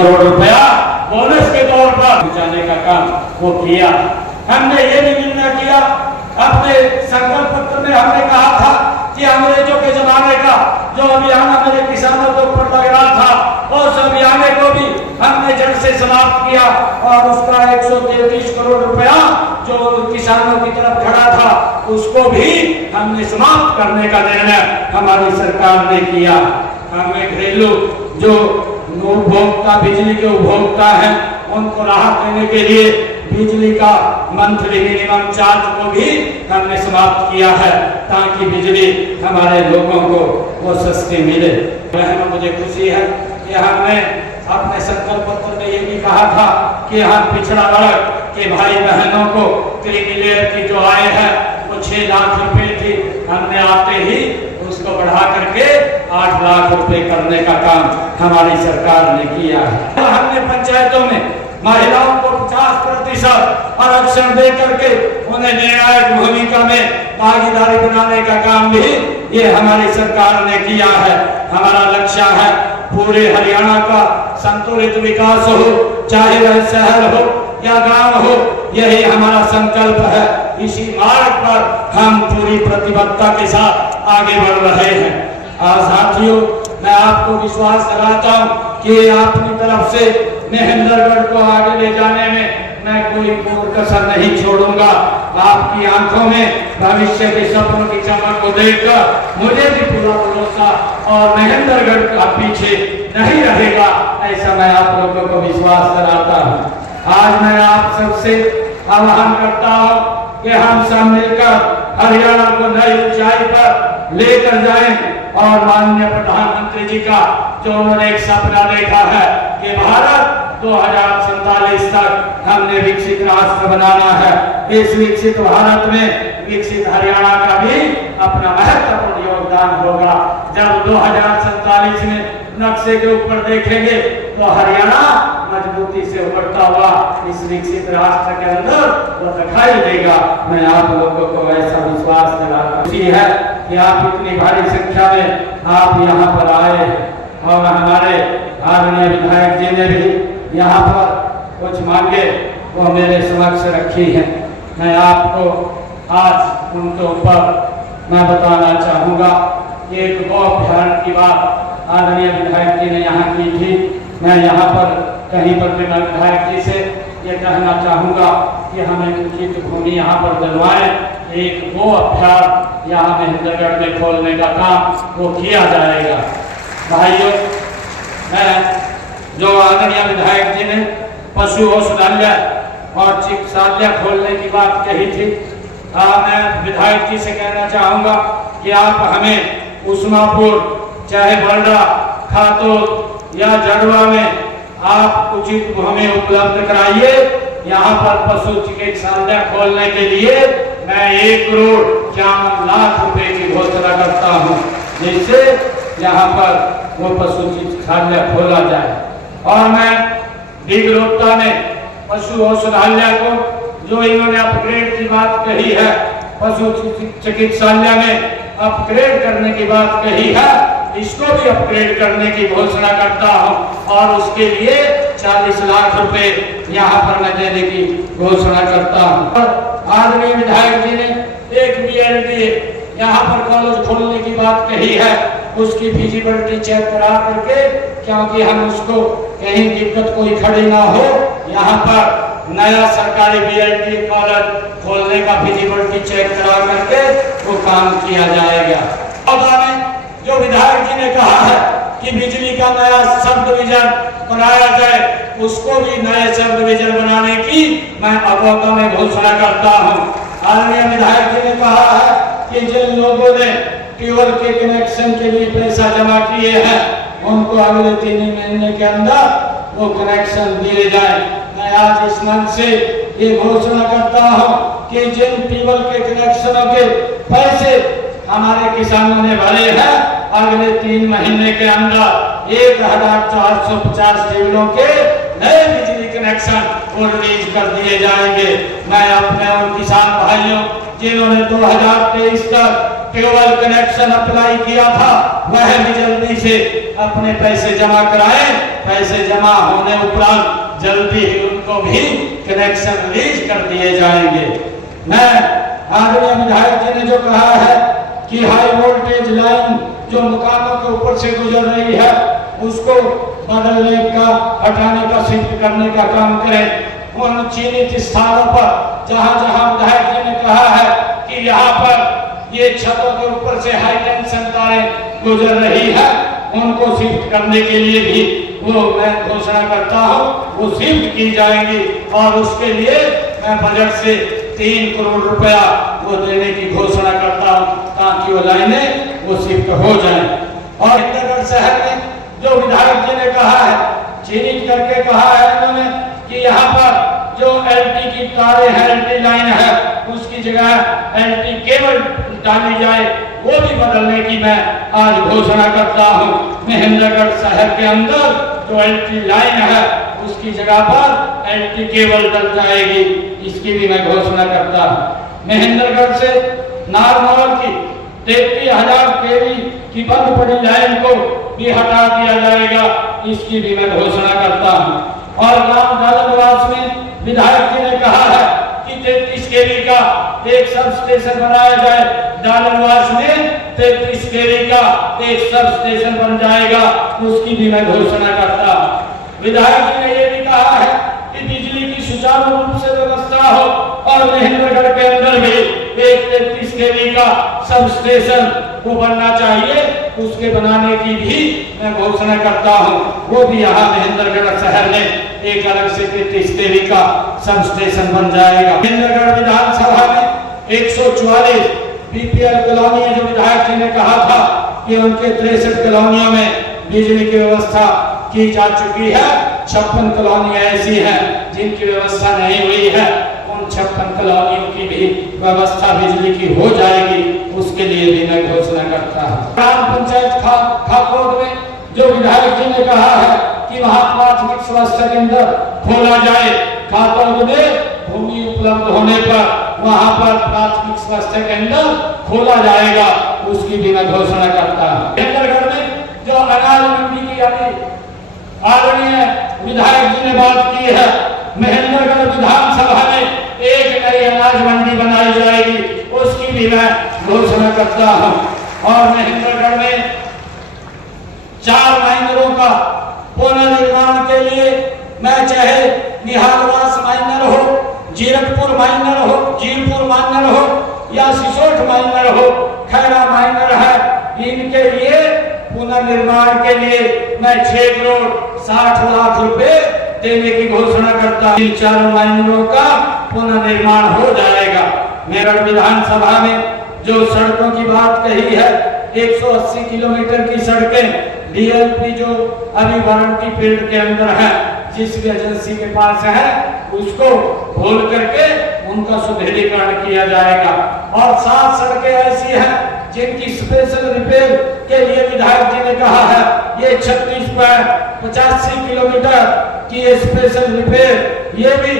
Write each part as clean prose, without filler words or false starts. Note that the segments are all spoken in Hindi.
करोड़ रुपया बोनस के तौर पर पहुंचाने का काम वो किया। हमने ये भी निर्णय किया, अपने संकल्प पत्र में हमने कहा था कि अंग्रेजों के जमाने का जो अभियान हमारे किसानों के ऊपर लग रहा था उस अभियान को भी हमने जड़ से समाप्त किया और उसका 133 करोड़ रुपया जो किसानों की तरफ खड़ा था उसको भी हमने समाप्त करने का निर्णय हमारी सरकार ने किया। हमें घरेलू जो उपभोक्ता बिजली के उपभोक्ता हैं उनको राहत देने के लिए बिजली का मंथली मिनिमम चार्ज को भी हमने समाप्त किया है ताकि बिजली हमारे लोगों को वो सस्ती मिले। मुझे खुशी है कि हमने अपने संकल्प पत्र में ये भी कहा था कि हम पिछड़ा वर्ग के भाई बहनों को क्रीमी लेयर की जो आय है वो 6 लाख रुपए थी, हमने आते ही उसको बढ़ा करके 8 लाख रुपए करने का काम हमारी सरकार ने किया है। हमने पंचायतों में महिलाओं को 50% आरक्षण दे करके उन्हें निर्णायक भूमिका में भागीदारी बनाने का काम भी ये हमारी सरकार ने किया है। हमारा लक्ष्य है पूरे हरियाणा का संतुलित विकास हो, चाहे वह शहर हो या गांव हो, यही हमारा संकल्प है। इसी मार्ग पर हम पूरी प्रतिबद्धता के साथ आगे बढ़ रहे हैं। साथियों, मैं आपको विश्वास दिलाता हूं कि अपनी तरफ से महेंद्रगढ़ को आगे ले जाने में मैं कोई कसर नहीं छोड़ूंगा। आपकी आंखों में भविष्य के सपनों की चमक को देखकर मुझे भी पूरा भरोसा और महेंद्रगढ़ का पीछे नहीं रहेगा, ऐसा मैं आप लोगों को विश्वास कराता हूँ। आज मैं आप सबसे आह्वान करता हूँ कि हम सब मिलकर हरियाणा को नई ऊंचाई पर लेकर जाएं और माननीय प्रधानमंत्री जी का जो उन्होंने एक सपना देखा है कि भारत 2047 तक हमने विकसित राष्ट्र बनाना है। इस विकसित भारत में विकसित हरियाणा का भी अपना महत्वपूर्ण योगदान होगा। जब 2047 में नक्शे के ऊपर देखेंगे तो हरियाणा मजबूती से उभरता हुआ इस विकसित राष्ट्र के अंदर वो दिखाई देगा। मैं आप लोगों को ऐसा विश्वास दिलाता हूं है कि आप इतनी भारी संख्या में आप यहाँ पर आए और हमारे आदरणीय विधायक जी ने भी यहाँ पर कुछ मांगे वो मेरे समक्ष रखी है। मैं आपको आज उनके ऊपर मैं बताना चाहूँगा। एक गौ अभ्यारण्य की बात आदरणीय विधायक जी ने यहाँ की थी। मैं यहाँ पर कहीं पर भी मैं विधायक जी से ये कहना चाहूँगा कि हमें उचित भूमि यहाँ पर दिलवाएं। एक गो अभ्यारण्य यहाँ महेंद्रगढ़ में खोलने का काम वो किया जाएगा। भाइयों, मैं जो आदरणीय विधायक जी ने पशु औषधालय और चिकित्सालय खोलने की बात कही थी, मैं विधायक जी से कहना चाहूँगा कि आप हमें उस्मापुर चाहे बल्डा खातोद या जड़वा में आप उचित भूमि उपलब्ध कराइए। यहाँ पर पशु चिकित्सालय खोलने के लिए मैं 1,51,00,000 रुपए की घोषणा करता हूँ, जिससे यहाँ पर वो पशु चिकित्सालय खोला जाए। और मैं डिगरोटा में पशु औषधालय को जो इन्होंने अपग्रेड की बात कही है, पशु चिकित्सालय में अपग्रेड करने की बात कही है, इसको भी अपग्रेड करने की घोषणा करता हूं और उसके लिए 40 लाख रुपए यहाँ पर मैं देने की घोषणा करता हूं। आदरणीय विधायक जी ने एक बीएलडी यहाँ पर कॉलेज खोलने की बात कही है, उसकी फिजिबिलिटी चेक करा करके, क्योंकि हम उसको कहीं दिक्कत कोई खड़ी ना हो, यहाँ पर नया सरकारी बीएलडी कॉलेज खोलने का फिजिबिलिटी चेक करा करके वो काम किया जाएगा। जो विधायक जी ने कहा है कि बिजली का नया सब डिवीजन बनाया जाए, उसको भी नए सब डिवीजन बनाने की मैं अगौता में घोषणा करता हूँ। आदरणीय विधायक जी ने कहा है कि जिन लोगों ने ट्यूबवेल के कनेक्शन के लिए पैसा जमा किए हैं उनको अगले 3 महीने के अंदर वो कनेक्शन दिए जाए। मैं आज इस मंच से ये घोषणा करता हूँ कि जिन ट्यूबवेल के कनेक्शनों के पैसे हमारे किसानों ने भरे हैं, अगले 3 महीने के अंदर 1,450 ट्यूबवेलों के नए बिजली कनेक्शन वो रिलीज कर दिए जाएंगे। मैं अपने उन किसान भाइयों जिन्होंने 2023 तक ट्यूबवेल कनेक्शन अप्लाई किया था, वह भी जल्दी से अपने पैसे जमा कराएं। पैसे जमा होने उपरांत जल्दी ही उनको भी कनेक्शन रिलीज कर दिए जाएंगे। मैं आदरणीय विधायक जी ने जो कहा है कि हाई वोल्टेज लाइन जो मकानों के ऊपर से गुजर रही है उसको बदलने का, हटाने का, शिफ्ट करने का काम करें। उन चिन्हित स्थानों पर जहां जहां विधायक जी ने कहा है कि यहाँ पर ये छतों के ऊपर से हाई टेंशन तारें गुजर रही है, उनको शिफ्ट करने के लिए भी वो मैं घोषणा करता हूँ, वो शिफ्ट की जाएंगी और उसके लिए मैं बजट से 3 करोड़ रुपया वो देने की घोषणा करता हूँ ताकि वो लाइनें वो शिफ्ट हो जाएं। और इंद्रगढ़ शहर में जो विधायक जी ने कहा है, चिन्हित करके कहा है उन्होंने कि यहाँ पर जो एलटी की तारें हैं, एलटी लाइन है, उसकी जगह एलटी केबल डाली जाए, वो भी बदलने की मैं आज घोषणा करता हूँ। महेंद्रगढ़ शहर के अंदर जो एलटी लाइन है उसकी जगह पर एलटी केबल डल जाएगी, इसकी भी मैं घोषणा करता हूँ। महेंद्रगढ़ से नारनौल की 33,000 केवी की बंद पड़ी लाइन को भी हटा दिया जाएगा, इसकी भी मैं घोषणा करता हूँ। और गांव डालनवास में विधायक जी ने कहा है कि 33 केवी का एक सब स्टेशन बनाया जाए। डालनवास में 33 केवी का एक सब स्टेशन बन जाएगा, उसकी भी मैं घोषणा करता हूँ। विधायक जी ने यह भी कहा है कि बिजली की सुचारू रूप से व्यवस्था हो और महेंद्रगढ़ के अंदर भी एक 33 केवी का सब स्टेशन को बनना चाहिए, उसके बनाने की भी मैं घोषणा करता हूँ। वो भी यहाँ महेंद्रगढ़ शहर में एक अलग से 33 केवी का सब स्टेशन बन जाएगा। महेंद्रगढ़ विधानसभा में 144 बीपीएल कॉलोनी जो विधायक जी ने कहा था कि उनके 63 कॉलोनियों में बिजली की व्यवस्था की जा चुकी है। 56 कॉलोनियां ऐसी हैं जिनकी व्यवस्था नहीं हुई है, उन 56 कॉलोनियों की भी व्यवस्था बिजली की हो जाएगी, उसके लिए भी मैं घोषणा करता हूँ। ग्राम पंचायत खाकोट में जो विधायक जी ने कहा है कि वहाँ प्राथमिक स्वास्थ्य केंद्र खोला जाए, खाकोट में भूमि उपलब्ध होने पर वहाँ पर प्राथमिक स्वास्थ्य केंद्र खोला जाएगा, उसकी भी मैं घोषणा करता हूँ। महेंद्रगढ़ में जो अनाज मंडी की आदरणीय विधायक जी ने बात की है, महेंद्रगढ़ विधानसभा में एक नई अनाज मंडी बनाई जाएगी, उसकी भी मैं घोषणा करता हूँ। और महेंद्रगढ़ में 4 माइनरों का पुनर्निर्माण के लिए मैं चाहे निहालवास माइनर हो, जीरकपुर माइनर हो, जीरपुर माइनर हो या सिसोठ माइनर हो, खैरा माइनर है, इनके लिए पुनर्निर्माण के लिए मैं 6 करोड़ 60 लाख रुपए देने की घोषणा करता हूँ। 4 माइनरों का पुनर्निर्माण हो जाएगा। मेरठ विधानसभा में जो सड़कों की बात कही है, 180 किलोमीटर की सड़कें डीएलपी जो अभी वारंटी पीरियड के अंदर है, जिस भी एजेंसी के पास है उसको खोल करके उनका सुदृढ़ीकरण किया जाएगा। और 7 सड़कें ऐसी हैं जिनकी स्पेशल रिपेयर के लिए विधायक जी ने कहा है ये 36.85 किलोमीटर की स्पेशल रिपेयर ये भी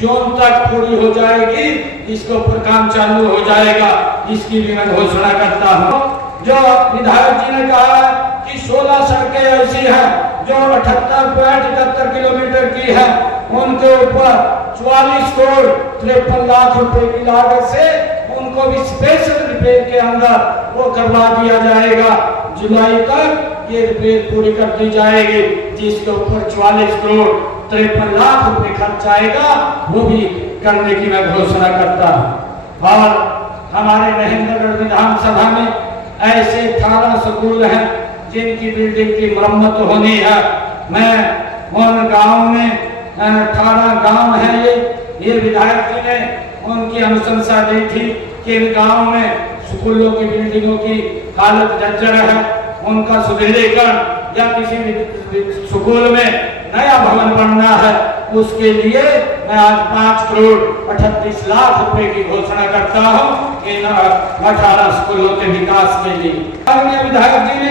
जून तक पूरी हो जाएगी, इसके ऊपर काम चालू हो जाएगा, इसकी भी मैं घोषणा करता हूँ। जो विधायक जी ने कहा है कि 16 सड़कें ऐसी हैं जो 78.71 किलोमीटर की है, उनके ऊपर 44 करोड़ 53 लाख रुपए की लागत से उनको भी स्पेशल रिपेयर के अंदर वो करवा दिया जाएगा। जुलाई तक ये रिपेयर पूरी कर दी जाएगी, जिसके ऊपर 44 करोड़ 53 लाख रुपए खर्च आएगा, वो भी करने की मैं घोषणा करता हूँ। और हमारे महेंद्रगढ़ विधानसभा में ऐसे 18 स्कूल हैं जिनकी बिल्डिंग की मरम्मत होनी है। मैं उन गाँव में 18 गांव हैं ये विधायक जी ने उनकी अनुशंसा दी थी कि इन गाँव में स्कूलों की बिल्डिंगों की हालत जर्जर है, उनका सुदृढ़ीकरण या किसी भी स्कूल में नया भवन बनना है, उसके लिए मैं आज 5 करोड़ 38 लाख रुपए की घोषणा करता हूँ इन 18 स्कूलों के विकास के लिए। विधायक जी ने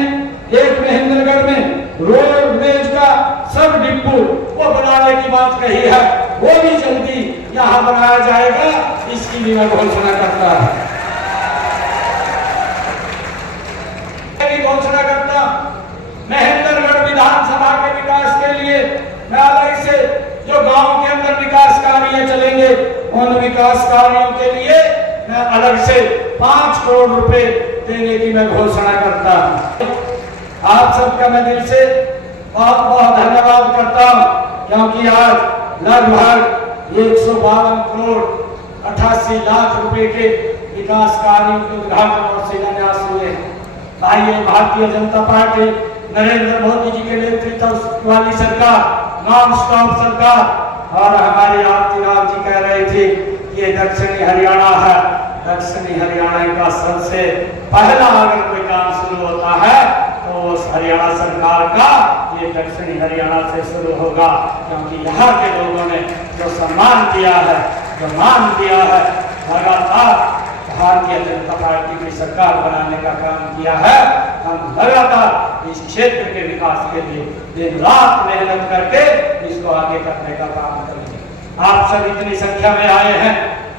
एक महेंद्रगढ़ में रोडवेज का सब डिपो वो बनाने की बात कही है, वो भी जल्दी यहाँ बनाया जाएगा, इसकी भी मैं घोषणा करता हूँ। घोषणा करता महेंद्र जो गांव के अंदर विकास कार्य चलेंगे उन विकास कार्यों के लिए मैं अलग से 5 करोड़ रुपए देने की मैं घोषणा करता हूं। आप सबका मैं दिल से बहुत बहुत धन्यवाद करता हूं, क्योंकि आज लगभग 152 करोड़ 88 लाख रुपए के विकास कार्यों के उद्घाटन और शिलान्यास हुए हैं। भाइयों, भारतीय जनता पार्टी नरेंद्र मोदी जी के नेतृत्व वाली सरकार, नॉन स्टॉप सरकार, और हमारे आरतीलाल जी कह रहे थे कि ये दक्षिणी हरियाणा है। दक्षिणी हरियाणा का सबसे पहला अगर कोई काम शुरू होता है तो उस हरियाणा सरकार का ये दक्षिणी हरियाणा से शुरू होगा, क्योंकि यहाँ के लोगों ने जो सम्मान दिया है, जो मान दिया है, लगातार भारतीय जनता पार्टी की सरकार बनाने का काम किया है। हम लगातार इस क्षेत्र के विकास के लिए दिन रात मेहनत करके इसको आगे करने का काम करेंगे। आप सब इतनी संख्या में आए हैं,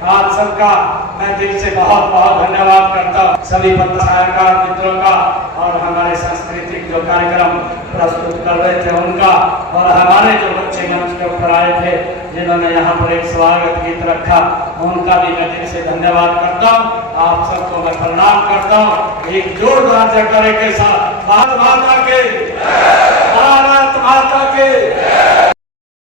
आप सबका मैं दिल से बहुत बहुत धन्यवाद करता हूँ। सभी पत्रकार मित्रों का और हमारे सांस्कृतिक जो कार्यक्रम प्रस्तुत कर रहे थे उनका, और हमारे जो बच्चे मंच के ऊपर आए थे जिन्होंने यहाँ पर एक स्वागत गीत रखा, उनका भी मैं दिल से धन्यवाद करता हूँ। आप सबको मैं प्रणाम करता हूँ। एक जोरदार जयकारे के साथ भारत माता के, भारत माता के।